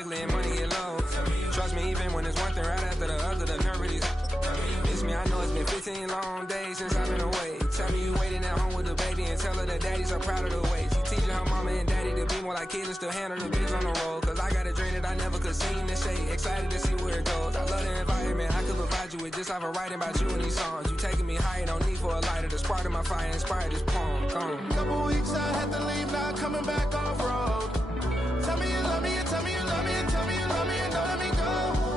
ugly and money get low. Trust me, even when it's one thing right after the other, the nerve really miss me. I know it's been 15 long days since I've been away. Tell me you waiting at home with the baby and tell her that daddy's so proud of the way. She teaching her mama and daddy to be more like kids and still handle the biz on the road. Cause I got a dream that I never could seem to shade. Excited to see where it goes. I love the environment. I could provide you with just like a writing about you in these songs. You taking me higher, no need for a lighter. The spark of my fire inspired this poem. Couple weeks I had to leave, now coming back off road. Tell me you love me and tell me you love me and tell me you love me and don't let me go.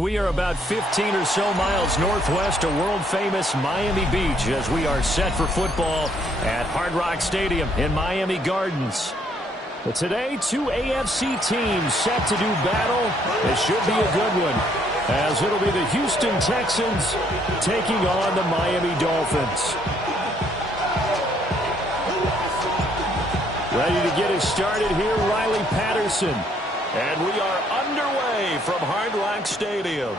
We are about 15 or so miles northwest of world-famous Miami Beach as we are set for football at Hard Rock Stadium in Miami Gardens. But today, two AFC teams set to do battle. It should be a good one, as it'll be the Houston Texans taking on the Miami Dolphins. Ready to get us started here, Riley Patterson. And we are underway from Hard Rock Stadium.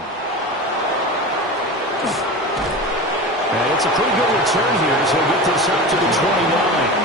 And it's a pretty good return here as he'll get this up to the 29.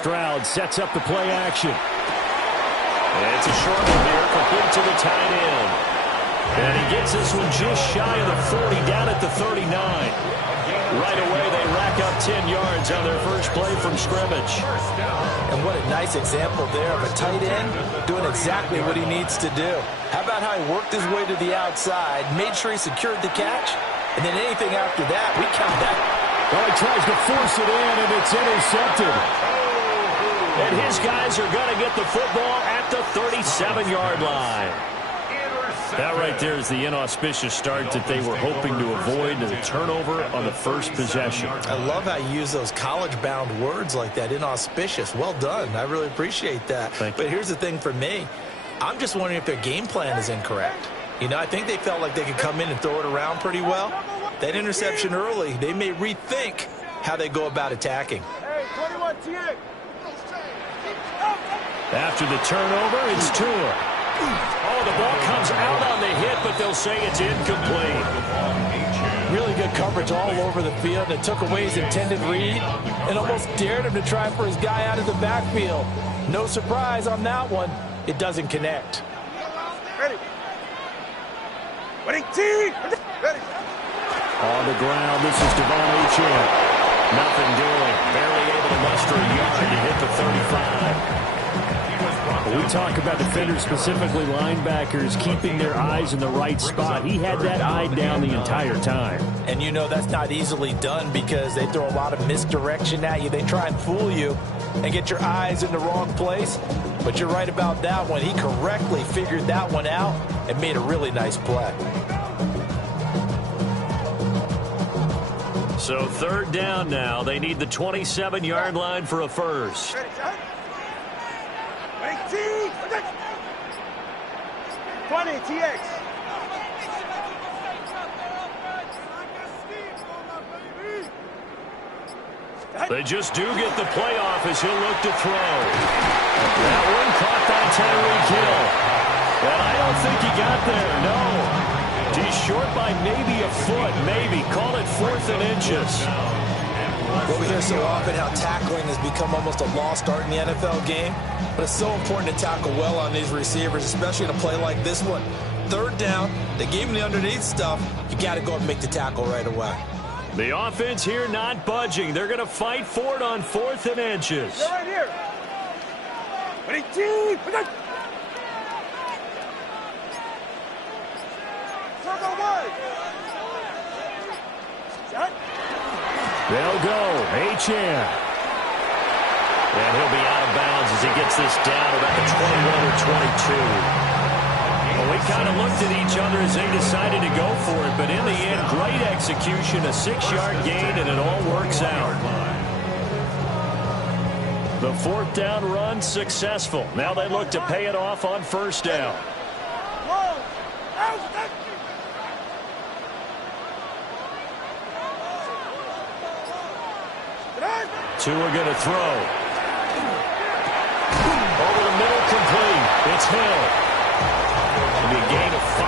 Stroud sets up the play action. And it's a short one here, complete to the tight end. And he gets this one just shy of the 40, down at the 39. Right away, they rack up 10 yards on their first play from scrimmage. And what a nice example there of a tight end doing exactly what he needs to do. How about how he worked his way to the outside, made sure he secured the catch, and then anything after that, we count that. Well, he tries to force it in, and it's intercepted. And his guys are going to get the football at the 37-yard line. That right there is the inauspicious start that they were hoping to avoid, the turnover on the first possession. I love how you use those college-bound words like that, inauspicious. Well done. I really appreciate that. But here's the thing for me. I'm just wondering if their game plan is incorrect. You know, I think they felt like they could come in and throw it around pretty well. That interception early, they may rethink how they go about attacking. After the turnover, it's Tua. Oh, the ball comes out on the hit, but they'll say it's incomplete. Really good coverage all over the field. It took away his intended read and almost dared him to try for his guy out of the backfield. No surprise on that one. It doesn't connect. Ready. Winning team. Ready. On the ground, this is Devon Achane. Nothing doing. Barely able to muster a yard to hit the 35. We talk about defenders, specifically linebackers, keeping their eyes in the right spot. He had that eye down the entire time. And you know that's not easily done because they throw a lot of misdirection at you. They try and fool you and get your eyes in the wrong place. But you're right about that one. He correctly figured that one out and made a really nice play. So third down now. They need the 27-yard line for a first. 20, TX. They just do get the playoff as he'll look to throw. That one caught by Tyreek Hill. And I don't think he got there, no. He's short by maybe a foot, maybe. Call it 4th and inches. Well, we hear so often how tackling has become almost a lost art in the NFL game. But it's so important to tackle well on these receivers, especially in a play like this one. Third down, they gave him the underneath stuff. You got to go and make the tackle right away. The offense here not budging. They're going to fight for it on 4th and inches. They're right here. Winning team. Circle wide. Set. They'll go. Achane. And he'll be out of bounds as he gets this down about the 21 or 22. Well, we kind of looked at each other as they decided to go for it, but in the end, great execution, a 6-yard gain, and it all works out. The 4th down run successful. Now they look to pay it off on 1st down. Tua going to throw. Over the middle, complete. It's Hill. It'll be a gain of 5.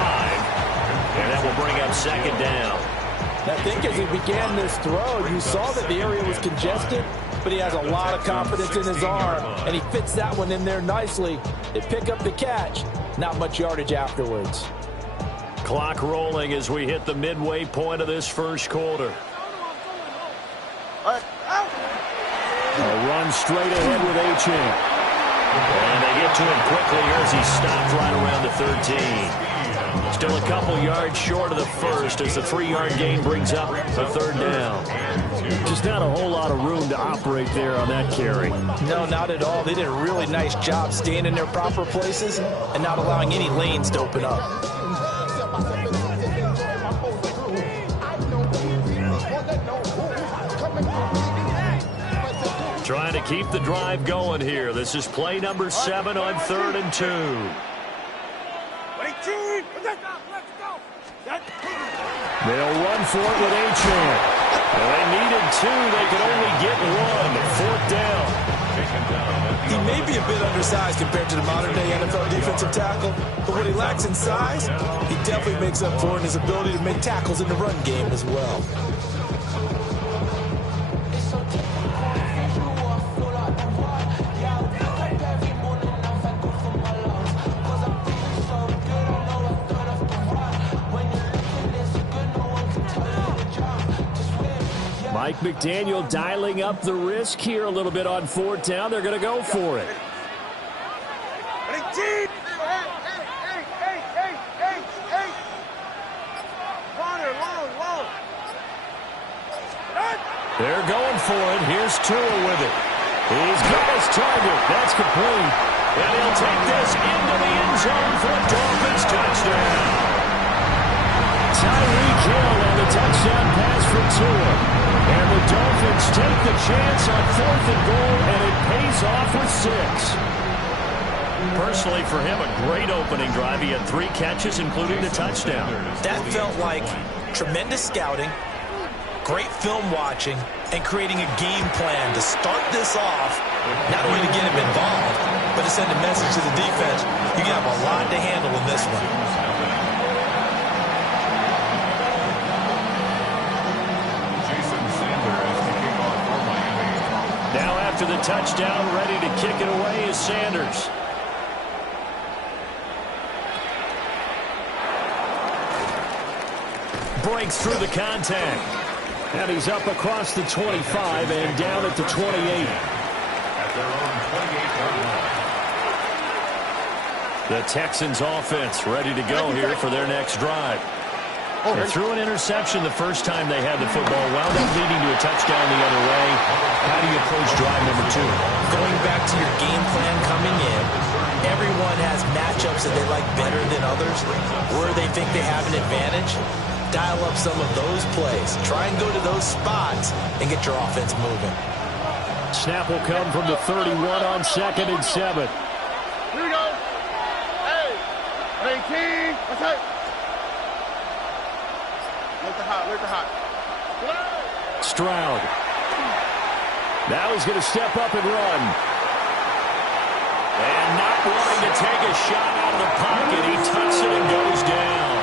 And that will bring up 2nd down. I think as he began this throw, you saw that the area was congested, but he has a lot of confidence in his arm, and he fits that one in there nicely. They pick up the catch. Not much yardage afterwards. Clock rolling as we hit the midway point of this first quarter. A run straight ahead with Achane. And they get to him quickly here as he stopped right around the 13. Still a couple yards short of the first as the 3-yard gain brings up a 3rd down. Just not a whole lot of room to operate there on that carry. No, not at all. They did a really nice job staying in their proper places and not allowing any lanes to open up. Trying to keep the drive going here. This is play number 7 on 3rd and 2. They'll run for it with Achane. They needed 2. They could only get 1. 4th down. He may be a bit undersized compared to the modern-day NFL defensive tackle, but what he lacks in size, he definitely makes up for in his ability to make tackles in the run game as well. Mike McDaniel dialing up the risk here a little bit on fourth down. They're going to go for it. They're going for it. Here's Tua with it. He's got his target. That's complete. And he'll take this into the end zone for a Dolphins touchdown. Tyreek Hill on the touchdown pass for Tua. And the Dolphins take the chance on 4th and goal, and it pays off with 6. Personally, for him, a great opening drive. He had 3 catches, including the touchdown. That felt like tremendous scouting, great film watching, and creating a game plan to start this off, not only to get him involved, but to send a message to the defense. You have a lot to handle in this one. Now after the touchdown, ready to kick it away is Sanders. Breaks through the contact. And he's up across the 25 and down at the 28. The Texans offense ready to go here for their next drive. They threw an interception the first time they had the football, wound up leading to a touchdown the other way. How do you approach drive number 2? Going back to your game plan coming in, everyone has matchups that they like better than others, where they think they have an advantage. Dial up some of those plays. Try and go to those spots and get your offense moving. Snap will come from the 31 on 2nd and 7. Here we go. Hey, 18. What's up? Look the hot. Stroud. Now he's going to step up and run. And not wanting to take a shot out of the pocket, he tucks it and goes down.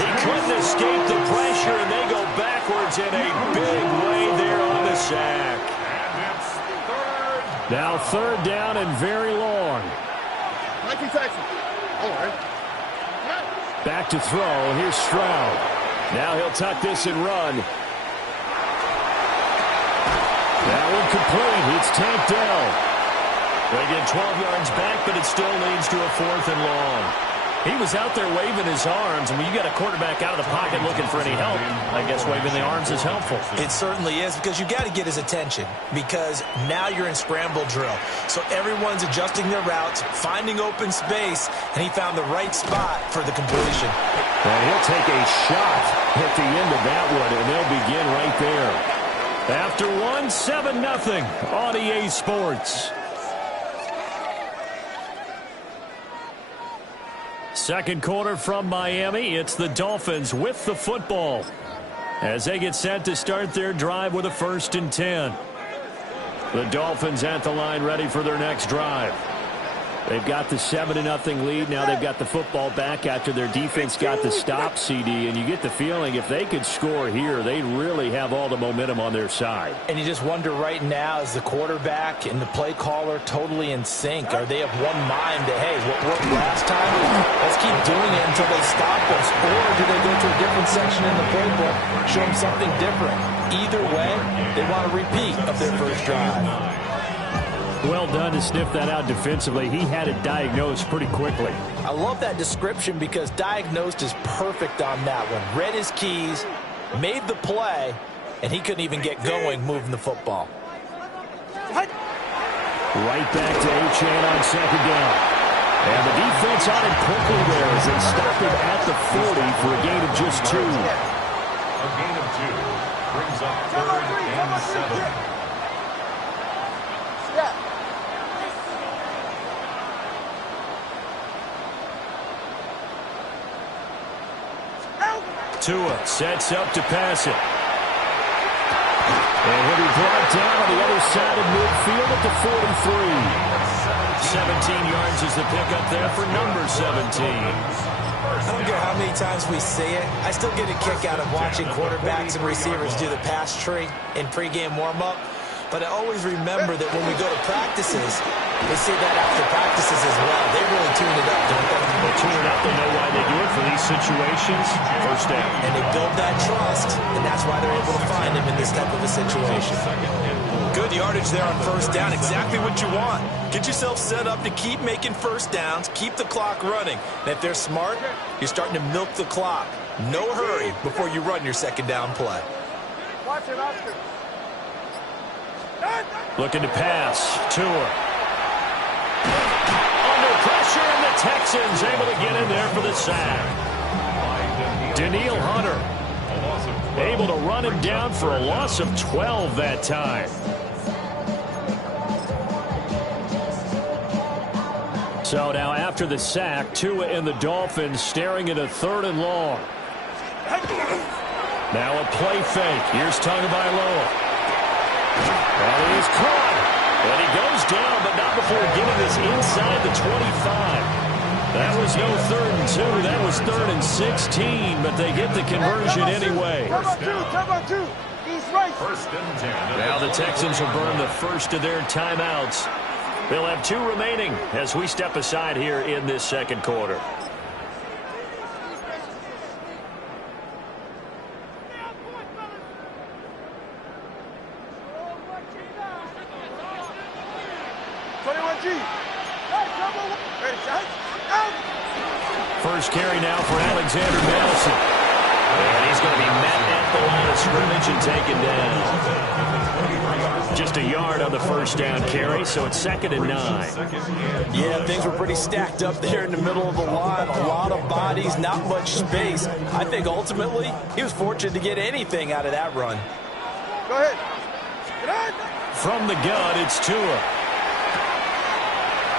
He couldn't escape the pressure, and they go backwards in a big way there on the sack. Now 3rd down and very long. 19 seconds. All right. Back to throw. Here's Stroud. Now he'll tuck this and run. That one complete. It's Tank Dell. They get 12 yards back, but it still leads to a 4th and long. He was out there waving his arms, and when you got a quarterback out of the pocket looking for any help, I guess waving the arms is helpful. It certainly is, because you got to get his attention, because now you're in scramble drill. So everyone's adjusting their routes, finding open space, and he found the right spot for the completion. And he'll take a shot at the end of that one, and they'll begin right there. After 7-0 on EA Sports. Second quarter from Miami. It's the Dolphins with the football as they get set to start their drive with a 1st and 10. The Dolphins at the line ready for their next drive. They've got the 7-0 lead. Now they've got the football back after their defense got the stop, CD. And you get the feeling if they could score here, they really have all the momentum on their side. And you just wonder right now, is the quarterback and the play caller totally in sync? Are they of one mind that, hey, what worked last time, let's keep doing it until they stop us? Or do they go to a different section in the playbook, show them something different? Either way, they want a repeat of their first drive. Well done to sniff that out defensively. He had it diagnosed pretty quickly. I love that description because diagnosed is perfect on that one. Read his keys, made the play, and he couldn't even get going moving the football. Right back to Achane on 2nd down. And the defense on it quickly there as they stopped it at the 40 for a gain of just 2. A gain of 2 brings up 3rd and 7. Tua sets up to pass it. And he'll be brought down on the other side of midfield at the 43. 17 yards is the pickup there for number 17. I don't care how many times we see it. I still get a kick out of watching quarterbacks and receivers do the pass tree in pregame warm-up. But I always remember that when we go to practices, they say that after practices as well. They really tune it up, don't they? They tune it up. They know why they do it for these situations. First down. And they build that trust, and that's why they're able to find him in this type of a situation. Good yardage there on first down. Exactly what you want. Get yourself set up to keep making first downs, keep the clock running. And if they're smart, you're starting to milk the clock. No hurry before you run your second down play. Watch it, Oscar. Looking to pass. Tua. Under pressure, and the Texans able to get in there for the sack. Danielle Hunter able to run him down for a loss of 12 that time. So now after the sack, Tua and the Dolphins staring at a 3rd and long. Now a play fake. Here's Tagovailoa. And he is caught. And he goes down, but not before getting this inside the 25. That was no 3rd and 2. That was 3rd and 16, but they get the conversion anyway. First and 10. Now the Texans will burn the first of their timeouts. They'll have 2 remaining as we step aside here in this second quarter. First carry now for Alexander Madison. And he's going to be met at the line of scrimmage and taken down. Just a yard on the first down carry, so it's 2nd and 9. Yeah, things were pretty stacked up there in the middle of the line. A lot of bodies, not much space. I think ultimately he was fortunate to get anything out of that run. Go ahead. From the gun, it's Tua.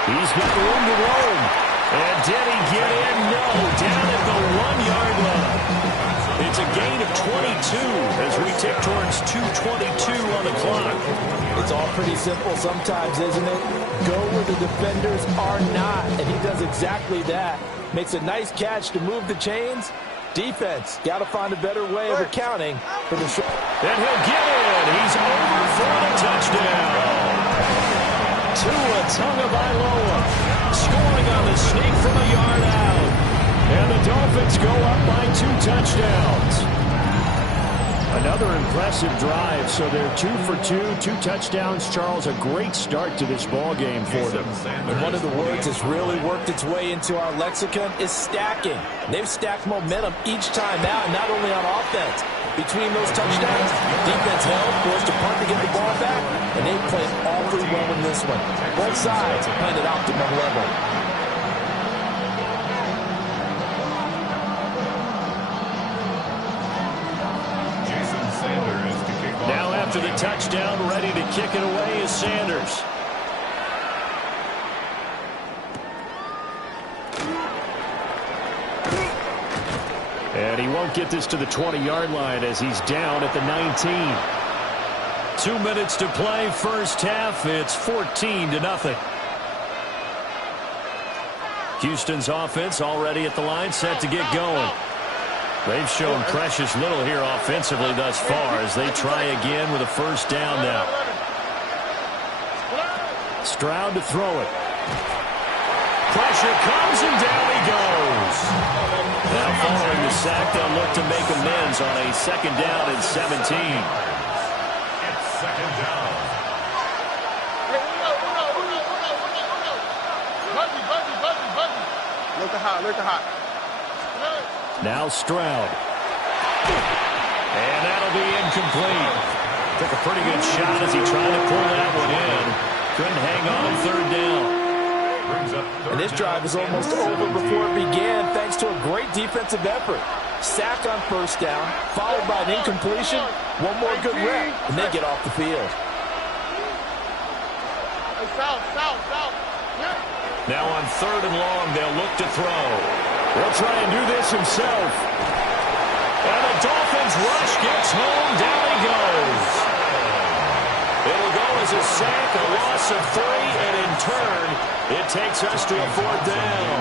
He's got room to roam. And did he get in? No, down at the 1-yard line. It's a gain of 22 as we tick towards 2:22 on the clock. It's all pretty simple sometimes, isn't it? Go where the defenders are not, and he does exactly that. Makes a nice catch to move the chains. Defense, got to find a better way of accounting for the short. And he'll get in. He's over for the touchdown. Tua Tagovailoa scoring on the sneak from a yard out. And the Dolphins go up by 2 touchdowns. Another impressive drive, so they're 2 for 2, 2 touchdowns. Charles, a great start to this ball game for them. And one of the words that's really worked its way into our lexicon is stacking. They've stacked momentum each time out, not only on offense. Between those touchdowns, defense held, forced to punt to get the ball back, and they played awfully well in this one. Both sides playing at optimum level. Now after the touchdown, ready to kick it away is Sanders. And he won't get this to the 20-yard line as he's down at the 19. 2 minutes to play, first half. It's 14-0. Houston's offense already at the line, set to get going. They've shown precious little here offensively thus far as they try again with a first down now. Stroud to throw it. Pressure comes and down he goes. Now following the sack, they'll look to make amends on a 2nd down and 17. It's 2nd down. Look at hot, look at hot. Now Stroud. And that'll be incomplete. Took a pretty good shot as he tried to pull that one in. Couldn't hang on 3rd down. And this drive is almost over before it began thanks to a great defensive effort. Sack on first down, followed by an incompletion. One more good rep, and they get off the field. South. Now on 3rd and long, they'll look to throw. He'll try and do this himself. And the Dolphins rush gets home. Down he goes. It'll go as a sack, a loss of 3, and in turn, it takes us to a 4th down.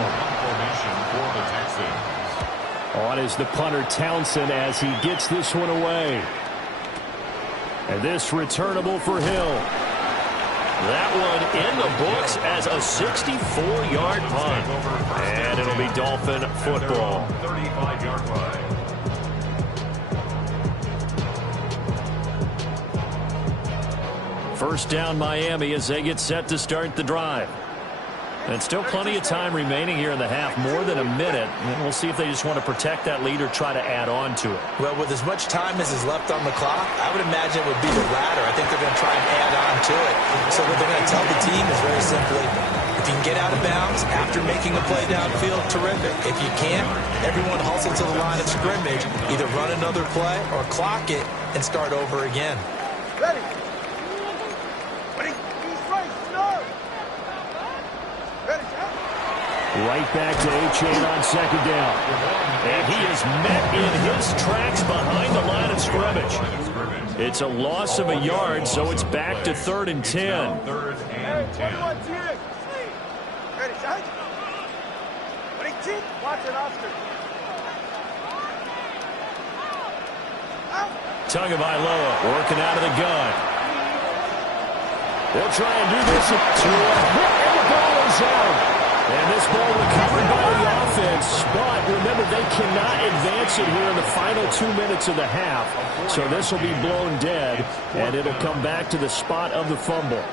On is the punter Townsend as he gets this one away. And this returnable for Hill. That one in the books as a 64-yard punt. And it'll be Dolphin football. 35-yard line. First down Miami as they get set to start the drive. And still plenty of time remaining here in the half, more than a minute. And we'll see if they just want to protect that lead or try to add on to it. Well, with as much time as is left on the clock, I would imagine it would be the latter. I think they're going to try and add on to it. So what they're going to tell the team is very simply, if you can get out of bounds after making a play downfield, terrific. If you can't, everyone hustle to the line of scrimmage, either run another play or clock it and start over again. Ready. Ready. He's right. Start. Ready, Jack. Right back to Achane on second down. And he is met in his tracks behind the line of scrimmage. It's a loss of a yard, so it's back to 3rd and 10. 3rd and 10. Ready, Jack. Ready, Chief. Watch it, Oscar. Tagovailoa working out of the gun. They'll try and do this to and the ball is out. And this ball recovered by the offense, but remember, they cannot advance it here in the final 2 minutes of the half. So this will be blown dead, and it'll come back to the spot of the fumble.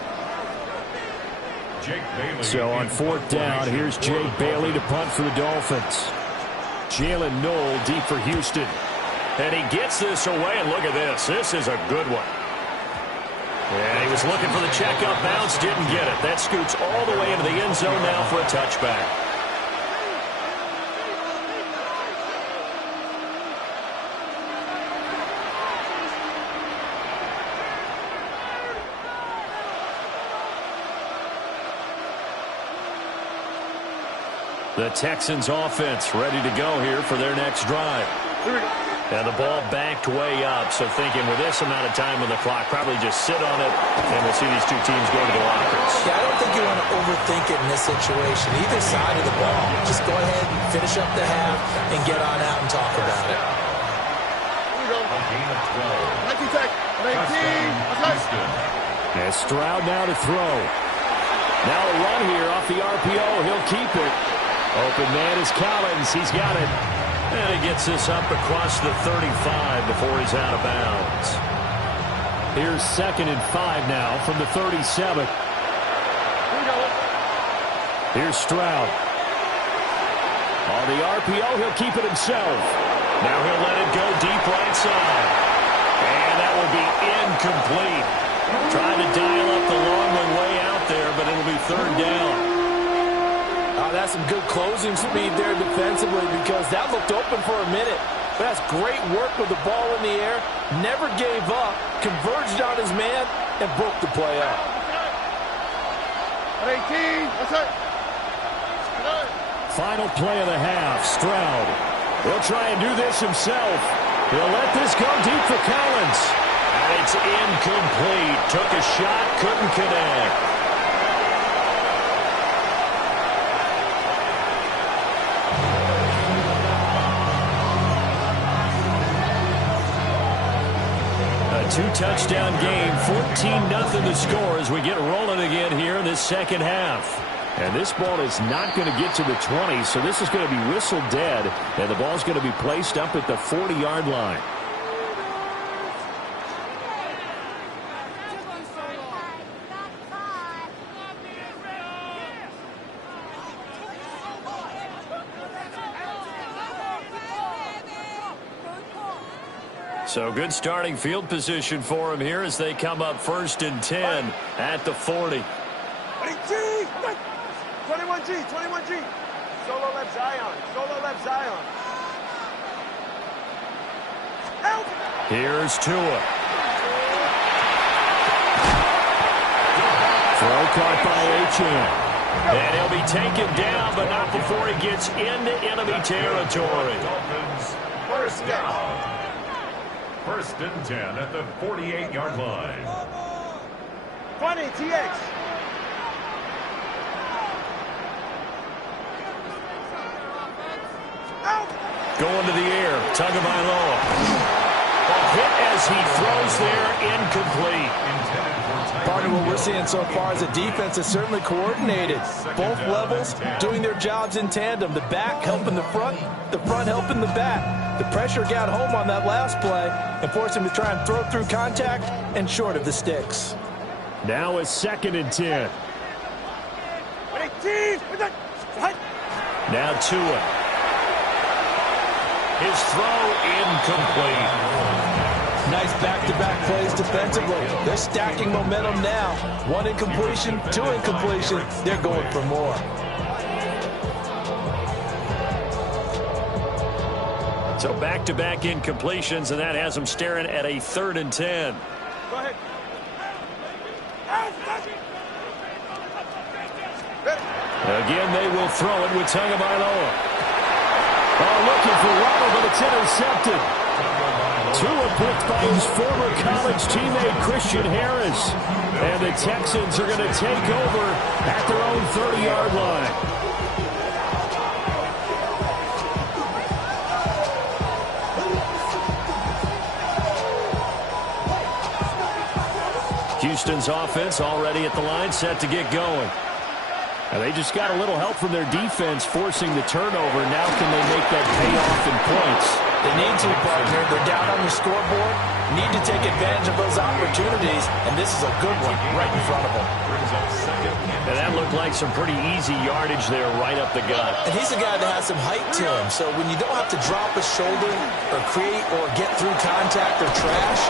So on 4th down, here's Jake Bailey to punt for the Dolphins. Jalen Knoll deep for Houston. And he gets this away, and look at this. This is a good one. And he was looking for the checkup bounce, didn't get it. That scoots all the way into the end zone now for a touchback. The Texans offense ready to go here for their next drive. And the ball backed way up, so thinking with this amount of time on the clock, probably just sit on it, and we'll see these two teams go to the lockers. Yeah, I don't think you want to overthink it in this situation, either side of the ball. Just go ahead and finish up the half and get on out and talk about it. Here we go. A gain of 12. 19 tech. 19. And Stroud now to throw. Now a run here off the RPO. He'll keep it. Open man is Collins. He's got it. And he gets this up across the 35 before he's out of bounds. Here's 2nd and 5 now from the 37. Here's Stroud. On the RPO, he'll keep it himself. Now he'll let it go deep right side. And that will be incomplete. Trying to dial up the long one way out there, but it'll be 3rd down. That's some good closing speed there defensively, because that looked open for a minute. But that's great work with the ball in the air. Never gave up, converged on his man, and broke the play up. 18. That's it. Final play of the half. Stroud will try and do this himself. He'll let this go deep for Collins. And it's incomplete. Took a shot, couldn't connect. Two-touchdown game, 14-0 the score as we get rolling again here in this second half. And this ball is not going to get to the 20, so this is going to be whistled dead, and the ball's going to be placed up at the 40-yard line. So good starting field position for him here as they come up 1st and 10 at the 40. 21G. Solo left Zion. Help! Here's Tua. Throw caught by Achane. And he'll be taken down, but not before he gets into enemy territory. Dolphins, 1st down. 1st and 10 at the 48-yard line. 20, TX. Going to the air, Tagovailoa. Hit as he throws there, incomplete. Partner, what we're seeing so far is a defense that's certainly coordinated. Both levels doing their jobs in tandem. The back helping the front helping the back. The pressure got home on that last play and forced him to try and throw through contact and short of the sticks. Now a 2nd and 10. Now Tua. His throw incomplete. Nice back-to-back plays defensively. They're stacking momentum now. 1 incompletion, 2 incompletion. They're going for more. So back-to-back incompletions, and that has them staring at a 3rd and 10. Go ahead. Again, they will throw it with Tagovailoa. Oh, looking for Waddle, but it's intercepted. Tua picked by his former college teammate Christian Harris. And the Texans are going to take over at their own 30-yard line. Houston's offense already at the line, set to get going. And they just got a little help from their defense forcing the turnover. Now can they make that pay off in points? They need to, partner. They're down on the scoreboard. Need to take advantage of those opportunities, and this is a good one right in front of them. And that looked like some pretty easy yardage there right up the gut. And he's a guy that has some height to him, so when you don't have to drop a shoulder or create or get through contact or trash,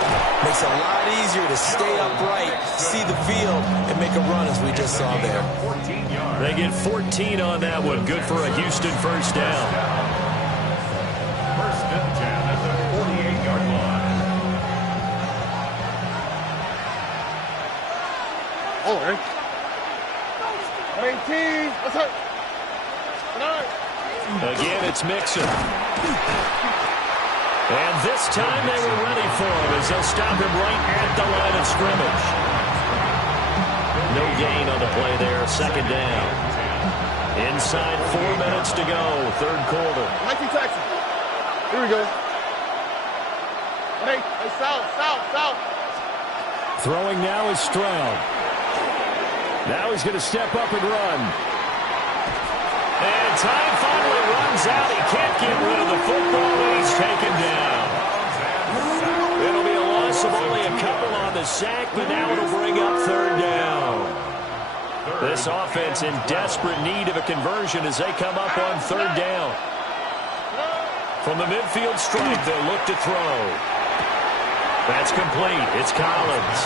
makes it a lot easier to stay upright, see the field, and make a run as we just saw there. They get 14 on that one. Good for a Houston first down. 1st and 10 at the 48-yard line. Oh, right. 18. What's up? Again, it's Mixon. And this time they were ready for him as they'll stop him right at the line of scrimmage. No gain on the play there. 2nd down. Inside 4 minutes to go. 3rd quarter. Nike Texas. Here we go. Hey, south. Throwing now is Stroud. Now he's going to step up and run. And time finally runs out. He can't get rid of the football, and he's taken down. It'll be a loss of only a couple on the sack, but now it'll bring up 3rd down. This offense in desperate need of a conversion as they come up on 3rd down. From the midfield stripe, they'll look to throw. That's complete. It's Collins.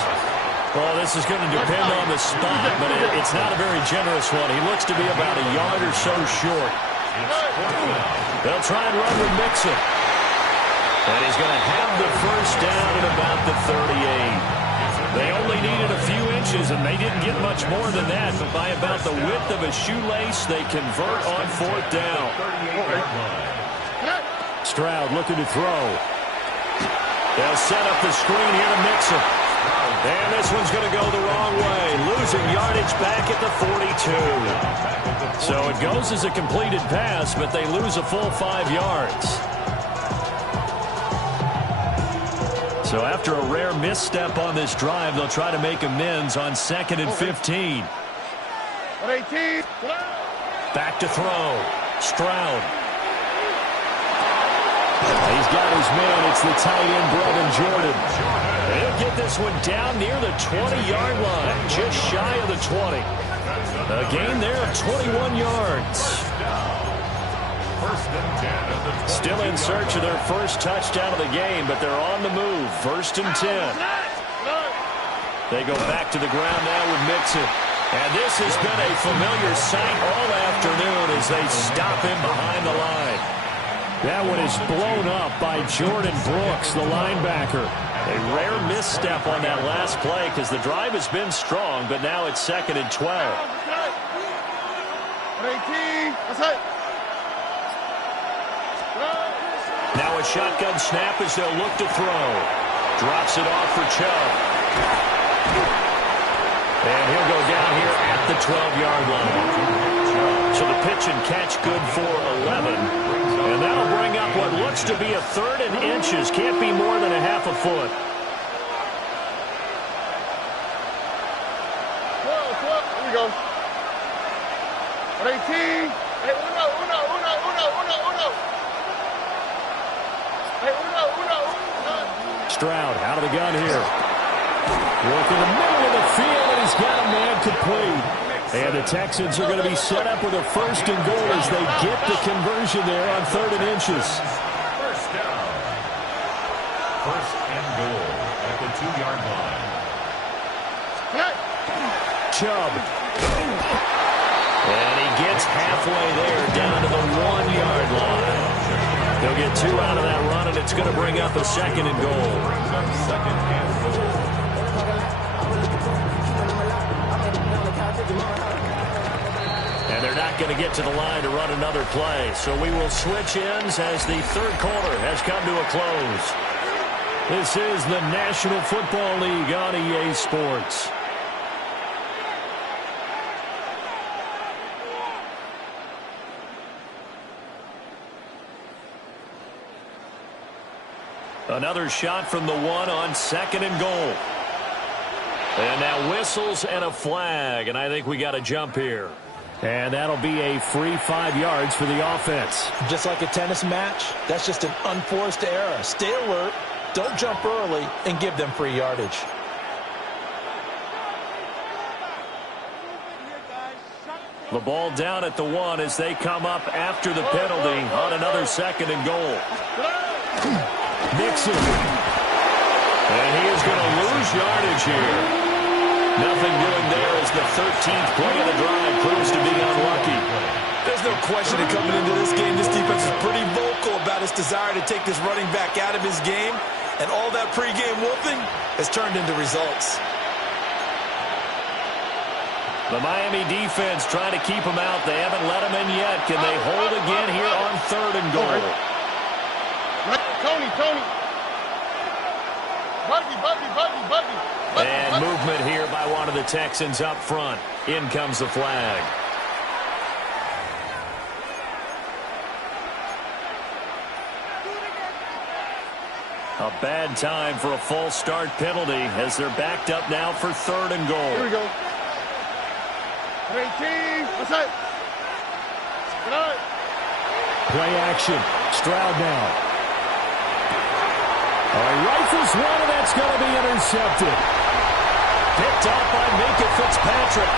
Well, this is going to depend on the spot, but it's not a very generous one. He looks to be about a yard or so short. They'll try and run with Mixon. And he's going to have the first down at about the 38. They only needed a few inches, and they didn't get much more than that. But by about the width of a shoelace, they convert on 4th down. Stroud looking to throw. They'll set up the screen here to Mixon. And this one's going to go the wrong way. Losing yardage back at the 42. So it goes as a completed pass, but they lose a full 5 yards. So after a rare misstep on this drive, they'll try to make amends on 2nd and 15. 18. Back to throw. Stroud. He's got his man. It's the tight end, Brevin Jordan. He'll get this one down near the 20-yard line, just shy of the 20. A gain there of 21 yards. Still in search of their first touchdown of the game, but they're on the move. 1st and 10. They go back to the ground now with Mixon. And this has been a familiar sight all afternoon as they stop him behind the line. That one is blown up by Jordan Brooks, the linebacker. A rare misstep on that last play because the drive has been strong, but now it's 2nd and 12. 18. That's it. Now a shotgun snap as they'll look to throw. Drops it off for Chubb. And he'll go down here at the 12-yard line. So the pitch and catch good for 11. And that'll bring up what looks to be a 3rd and inches. Can't be more than a half a foot. Here we go. 18. Hey, uno. Hey, uno. Stroud out of the gun here. Work in the middle of the field, and he's got a man complete. And the Texans are going to be set up with a 1st and goal as they get the conversion there on 3rd and inches. First down. 1st and goal at the 2-yard line. Chubb. And he gets halfway there down to the 1-yard line. He'll get 2 out of that run, and it's going to bring up a 2nd and goal. Brings up 2nd and goal. And they're not going to get to the line to run another play. So we will switch ends as the 3rd quarter has come to a close. This is the National Football League on EA Sports. Another shot from the 1 on 2nd and goal. And now whistles and a flag, and I think we got a jump here. And that'll be a free 5 yards for the offense. Just like a tennis match, that's just an unforced error. Stay alert, don't jump early, and give them free yardage. The ball down at the 1 as they come up after the penalty on another 2nd and goal. Nixon. And he is going to lose yardage here. Nothing doing there as the 13th play of the drive proves to be unlucky. There's no question that coming into this game, this defense is pretty vocal about its desire to take this running back out of his game. And all that pregame wolfing has turned into results. The Miami defense trying to keep him out. They haven't let him in yet. Can they hold again here on 3rd and goal? Tony. Buggy. And movement here by one of the Texans up front. In comes the flag. A bad time for a false start penalty as they're backed up now for 3rd and goal. Here we go. 18. What's that? Play action. Stroud now. Rifles one, and that's going to be intercepted. Picked up by Minkah Fitzpatrick.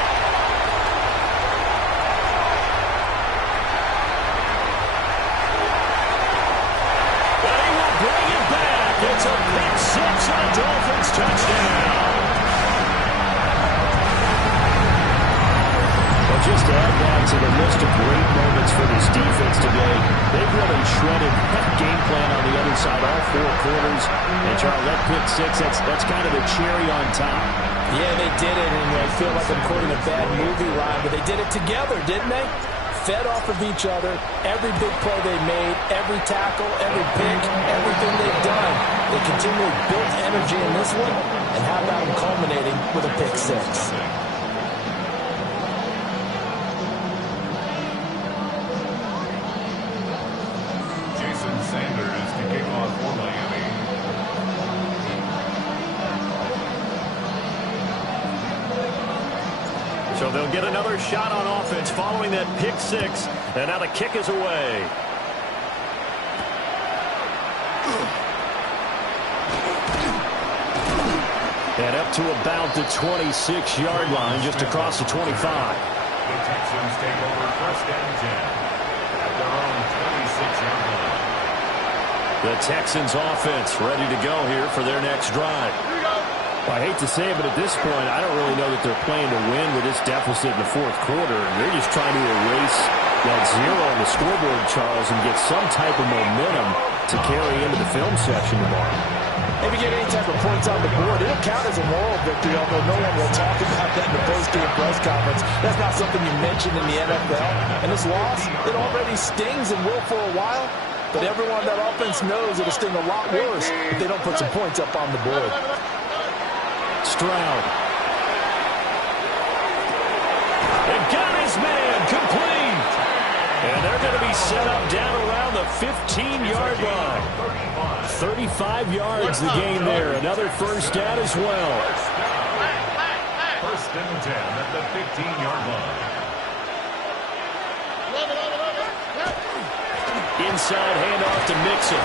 But he will bring it back. It's a pick 6 and a Dolphins touchdown. Well, just to add that to the list of great moments for this defense today, they've really shredded that game plan on the other side, all 4 quarters. And, Charles, that pick 6, that's kind of the cherry on top. Yeah, they did it, and I feel like I'm quoting a bad movie line, but they did it together, didn't they? Fed off of each other, every big play they made, every tackle, every pick, everything they've done. They continually built energy in this one, and how about them culminating with a pick 6? Sanders to kick off for Miami. So they'll get another shot on offense following that pick 6. And now the kick is away. And up to about the 26-yard line, just across the 25. The Texans take over 1st and 10 at their own 26-yard line. The Texans offense ready to go here for their next drive. Well, I hate to say it, but at this point, I don't really know that they're playing to win with this deficit in the 4th quarter. They're just trying to erase that 0 on the scoreboard, Charles, and get some type of momentum to carry into the film session tomorrow. Maybe get any type of points on the board. It'll count as a moral victory, although no one will talk about that in the post-game press conference. That's not something you mention in the NFL. And this loss, it already stings and will for a while. But everyone on that offense knows it'll sting a lot worse if they don't put some points up on the board. Stroud. And got his man complete. And they're going to be set up down around the 15-yard line. 35 yards the gain there. Another first down as well. First and 10 at the 15-yard line. Inside handoff to Mixon.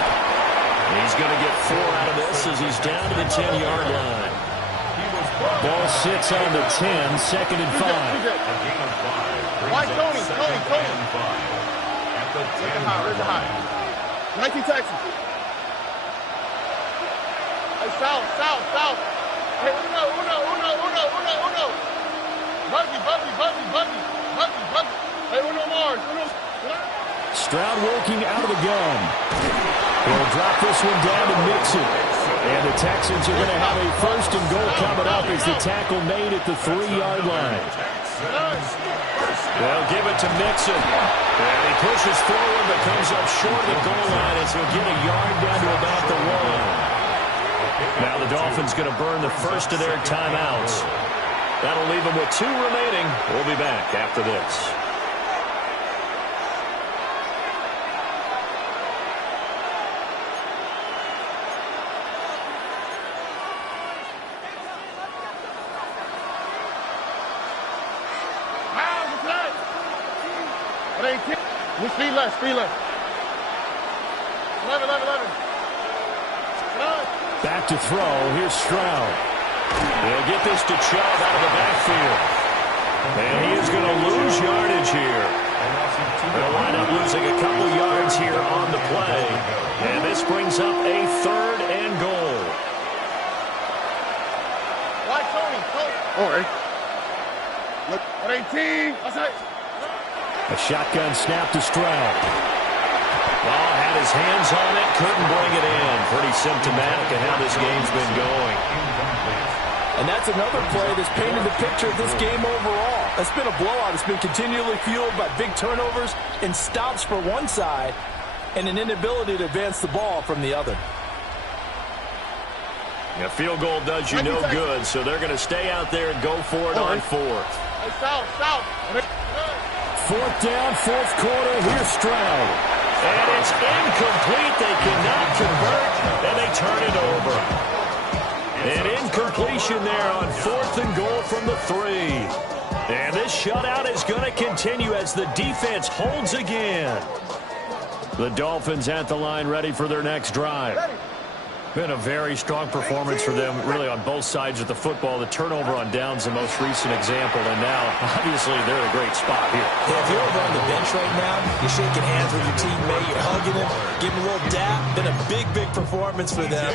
He's going to get 4 out of this as he's down to the 10-yard line. Ball sits on the 10, second and 5. Why Tony? At the 10. Where's the high? 19 Texas. Hey, south. Hey, uno. Buggy. Hey, uno Mars. Stroud working out of the gun. He'll drop this one down to Mixon. And the Texans are going to have a first and goal coming up as the tackle made at the 3-yard line. They'll give it to Mixon. And he pushes forward but comes up short of the goal line as he'll get a yard down to about the 1. Now the Dolphins going to burn the first of their timeouts. That'll leave them with 2 remaining. We'll be back after this. Speed left. 11. Back to throw. Here's Stroud. They'll get this to Chubb out of the backfield. And he is going to lose yardage here. They'll wind up losing a couple yards here on the play. And this brings up a 3rd and goal. Why Tony? All right. Look, 18. That's it. A shotgun snap to Stroud. Well, had his hands on it, couldn't bring it in. Pretty symptomatic of how this game's been going. And that's another play that's painted the picture of this game overall. It's been a blowout. It's been continually fueled by big turnovers and stops for one side and an inability to advance the ball from the other. A field goal does you no good, so they're going to stay out there and go for it on 4th. Hey, south. 4th down, 4th quarter. Here's Stroud. And it's incomplete. They cannot convert, and they turn it over. An incompletion there on 4th and goal from the 3. And this shutout is going to continue as the defense holds again. The Dolphins at the line ready for their next drive. Been a very strong performance for them, really, on both sides of the football. The turnover on downs, the most recent example, and now, obviously, they're in a great spot here. Yeah, if you're over on the bench right now, you're shaking hands with your teammate, you're hugging him, giving him a little dap. Been a big performance for them.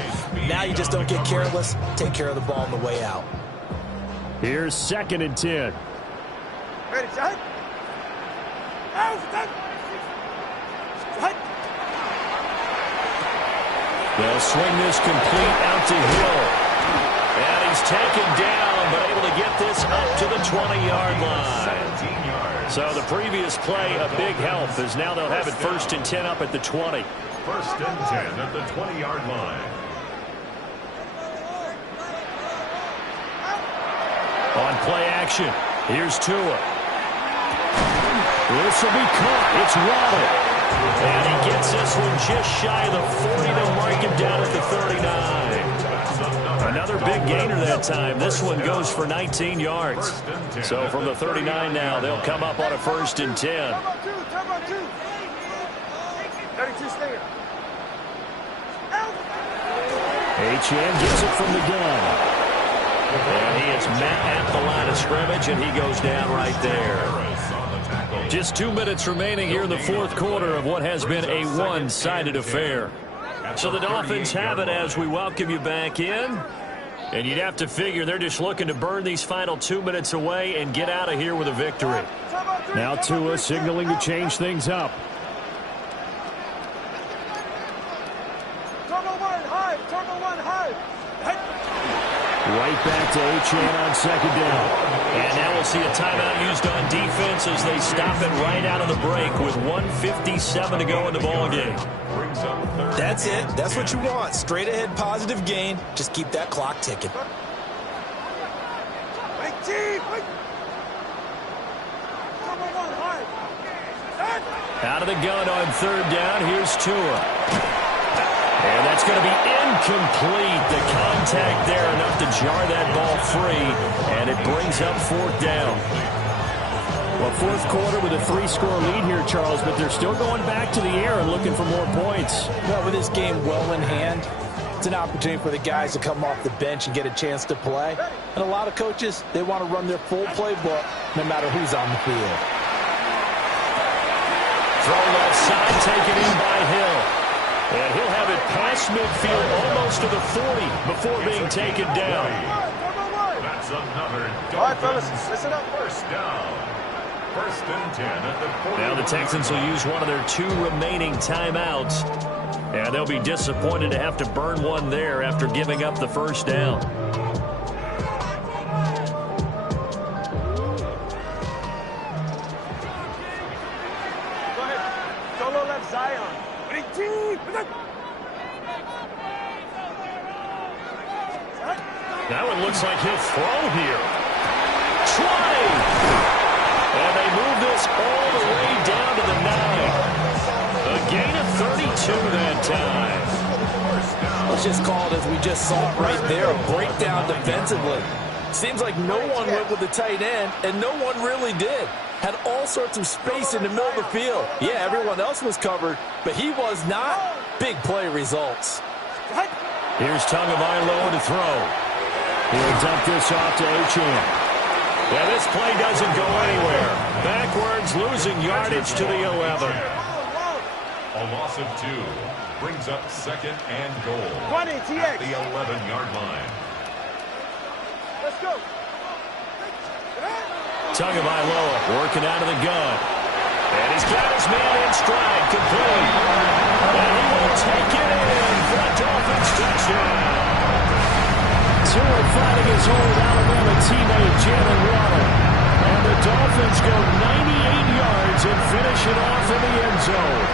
Now you just don't get careless. Take care of the ball on the way out. Here's 2nd and 10. Ready, shot. They'll swing this complete out to Hill. And he's taken down, but able to get this up to the 20-yard line. So the previous play, a big help, as now they'll have it 1st and 10 up at the 20. 1st and 10 at the 20-yard line. On play action, here's Tua. This will be caught. It's Waddle. And he gets this one just shy of the 40 to mark him down at the 39. Another big gainer that time. This one goes for 19 yards. So from the 39 now, they'll come up on a 1st and 10. 32 stinger. Achane gets it from the gun. And he is met at the line of scrimmage, and he goes down right there. Just 2 minutes remaining here in the 4th quarter of what has been a one-sided affair. So the Dolphins have it as we welcome you back in. And you'd have to figure they're just looking to burn these final 2 minutes away and get out of here with a victory. Now Tua signaling to change things up. Right back to Achane on 2nd down. And now we'll see a timeout used on defense as they stop it right out of the break with 1:57 to go in the ballgame. That's it. That's what you want. Straight ahead positive gain. Just keep that clock ticking. Out of the gun on third down. Here's Tua. And that's going to be incomplete. The contact there enough to jar that ball free. And it brings up fourth down. Well, fourth quarter with a 3-score lead here, Charles, but they're still going back to the air and looking for more points. Well, with this game well in hand, it's an opportunity for the guys to come off the bench and get a chance to play. And a lot of coaches, they want to run their full playbook no matter who's on the field. Throw left side, taken in by Hill. And he'll have it past midfield almost to the 40 before being taken down. That's another Dolphins. All right, fellas, listen up. First down. First and 10 at the 40. Now the Texans will use one of their 2 remaining timeouts. And they'll be disappointed to have to burn one there after giving up the first down. Go ahead. Solo left Zion. 18. Now it looks like he'll throw here. Try! And they move this all the way down to the 9. A gain of 32 that time. Let's just call it as we just saw it right there, a breakdown defensively. Seems like no one went with the tight end, and no one really did. Had all sorts of space in the middle of the field. Yeah, everyone else was covered, but he was not. Big play results. Here's Tagovailoa to throw. He'll dump this off to Achane. Yeah, this play doesn't go anywhere. Backwards, losing yardage to the 11. A loss of 2 brings up second and goal 20, at the 11-yard line. Let's go. Tagovailoa working out of the gun. And he's got his man in stride, complete. And he will take it in for a Dolphins touchdown. Tua fighting his old Alabama teammate Jalen Waddle. And the Dolphins go 98 yards and finish it off in the end zone.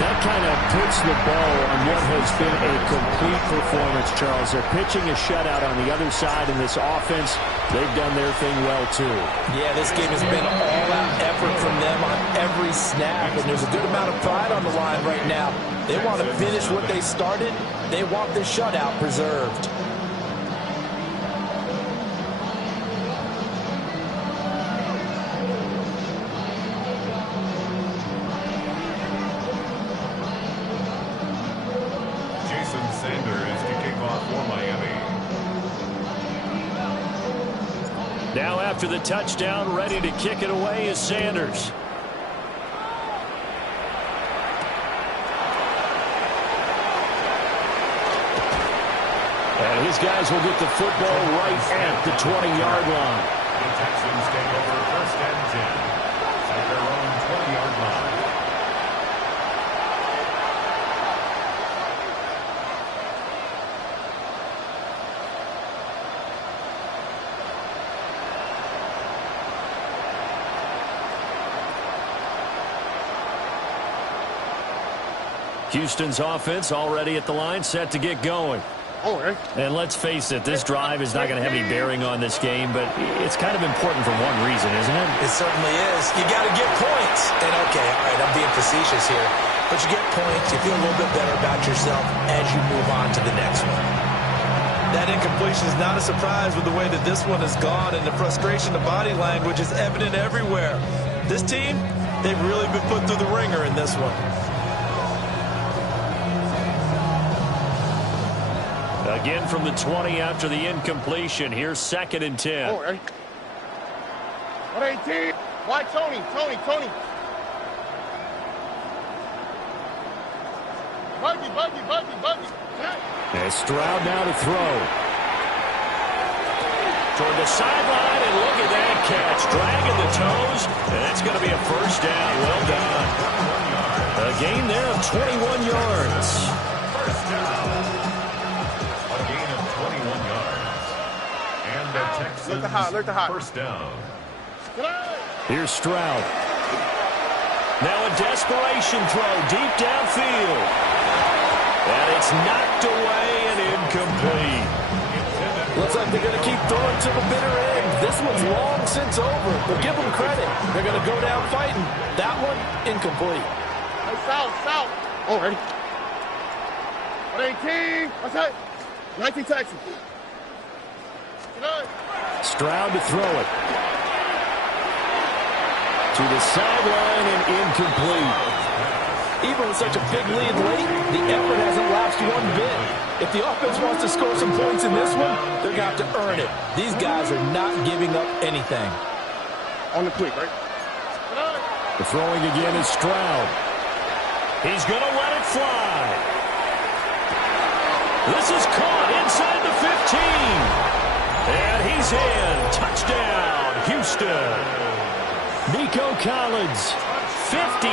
That kind of puts the ball on what has been a complete performance, Charles. They're pitching a shutout on the other side in this offense. They've done their thing well, too. Yeah, this game has been all-out effort from them on every snap, and there's a good amount of pride on the line right now. They want to finish what they started. They want the shutout preserved. Now after the touchdown, ready to kick it away is Sanders. And his guys will get the football right at the 20-yard line. The Texans take over first and 10 at their own 20-yard line. Houston's offense already at the line, set to get going. And let's face it, this drive is not going to have any bearing on this game, but it's kind of important for one reason, isn't it? It certainly is. You got to get points. And okay, all right, I'm being facetious here, but you get points, you feel a little bit better about yourself as you move on to the next one. That incompletion is not a surprise with the way that this one has gone, and the frustration, the body language is evident everywhere. This team, they've really been put through the ringer in this one. Again from the 20 after the incompletion. Here's second and 10. All right. 118. Why Tony? Buggy. And Stroud now to throw. Toward the sideline, and look at that catch. Dragging the toes, and that's going to be a first down. Well done. A gain there of 21 yards. First down. A gain of 21 yards. And the Texans Look the hot. first down. Here's Stroud. Now a desperation throw deep downfield. And it's knocked away and incomplete. Looks like they're going to keep throwing to the bitter end. This one's long since over, but give them credit. They're going to go down fighting. That one, incomplete. Hey, south. Oh, ready. 118. What's that? 19 Texas. Stroud to throw it. To the sideline and incomplete. Even with such a big lead late, the effort hasn't lapsed one bit. If the offense wants to score some points in this one, they're going to have to earn it. These guys are not giving up anything. On the quick, right? The throwing again is Stroud. He's going to let it fly. This is caught inside the 15. And he's in. Touchdown, Houston. Nico Collins, 58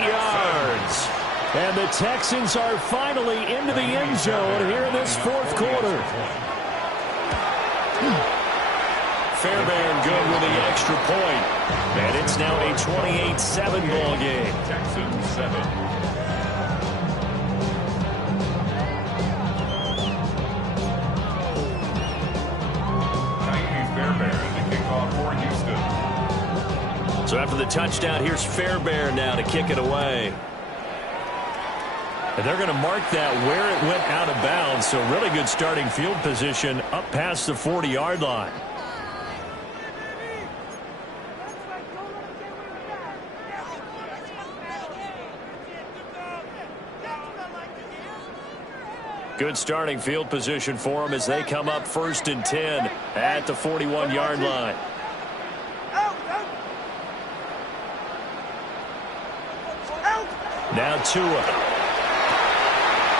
yards. And the Texans are finally into the end zone here in this fourth quarter. Fairbairn good with the extra point. And it's now a 28-7 ball game. Texans 7. So after the touchdown, here's Fairbairn now to kick it away. And they're going to mark that where it went out of bounds. So really good starting field position up past the 40-yard line. Good starting field position for them as they come up 1st and 10 at the 41-yard line. Now Tua.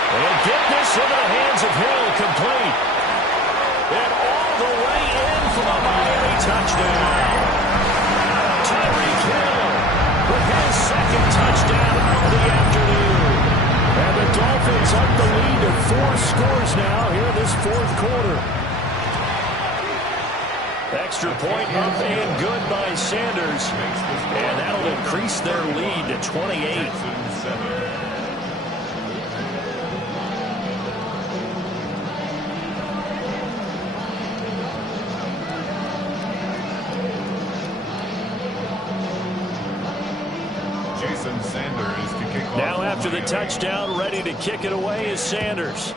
And get this into the hands of Hill, complete. And all the way in for a Miami touchdown. Tyreek Hill with his second touchdown of the afternoon. And the Dolphins up the lead to 4 scores now here in this fourth quarter. Extra point up and good by Sanders. And that'll increase their lead to 28. Jason Sanders to kick off. Now after the touchdown, ready to kick it away is Sanders.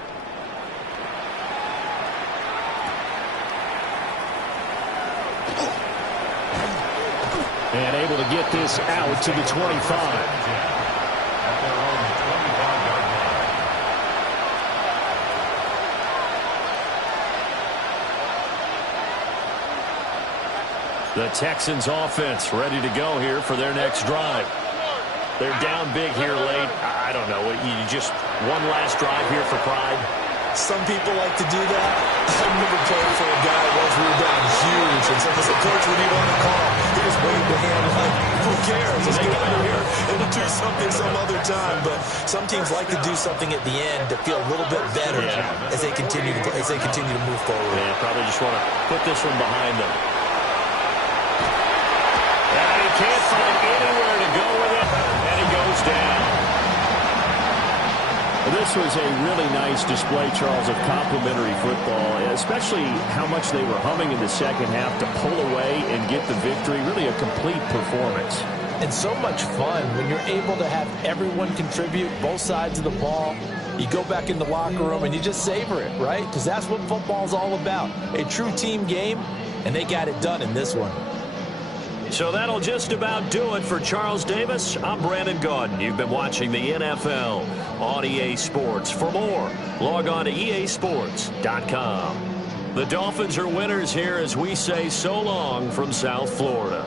And able to get this out to the 25. The Texans offense ready to go here for their next drive. They're down big here late. I don't know. You just one last drive here for pride. Some people like to do that. I remember playing for a guy once we were down huge, and someone said, "Coach, what do you want to call?" He just waved the hand like, who cares? Let's get out of here and we'll do something some other time. But some teams like to do something at the end to feel a little bit better as they continue to move forward. Yeah, probably just want to put this one behind them. And he can't find anywhere to go with it, and he goes down. This was a really nice display, Charles, of complimentary football, especially how much they were humming in the second half to pull away and get the victory. Really a complete performance. And so much fun when you're able to have everyone contribute, both sides of the ball. You go back in the locker room and you just savor it, right? Because that's what football's all about. A true team game, and they got it done in this one. So that'll just about do it for Charles Davis. I'm Brandon Gaudin. You've been watching the NFL on EA Sports. For more, log on to easports.com. The Dolphins are winners here as we say so long from South Florida.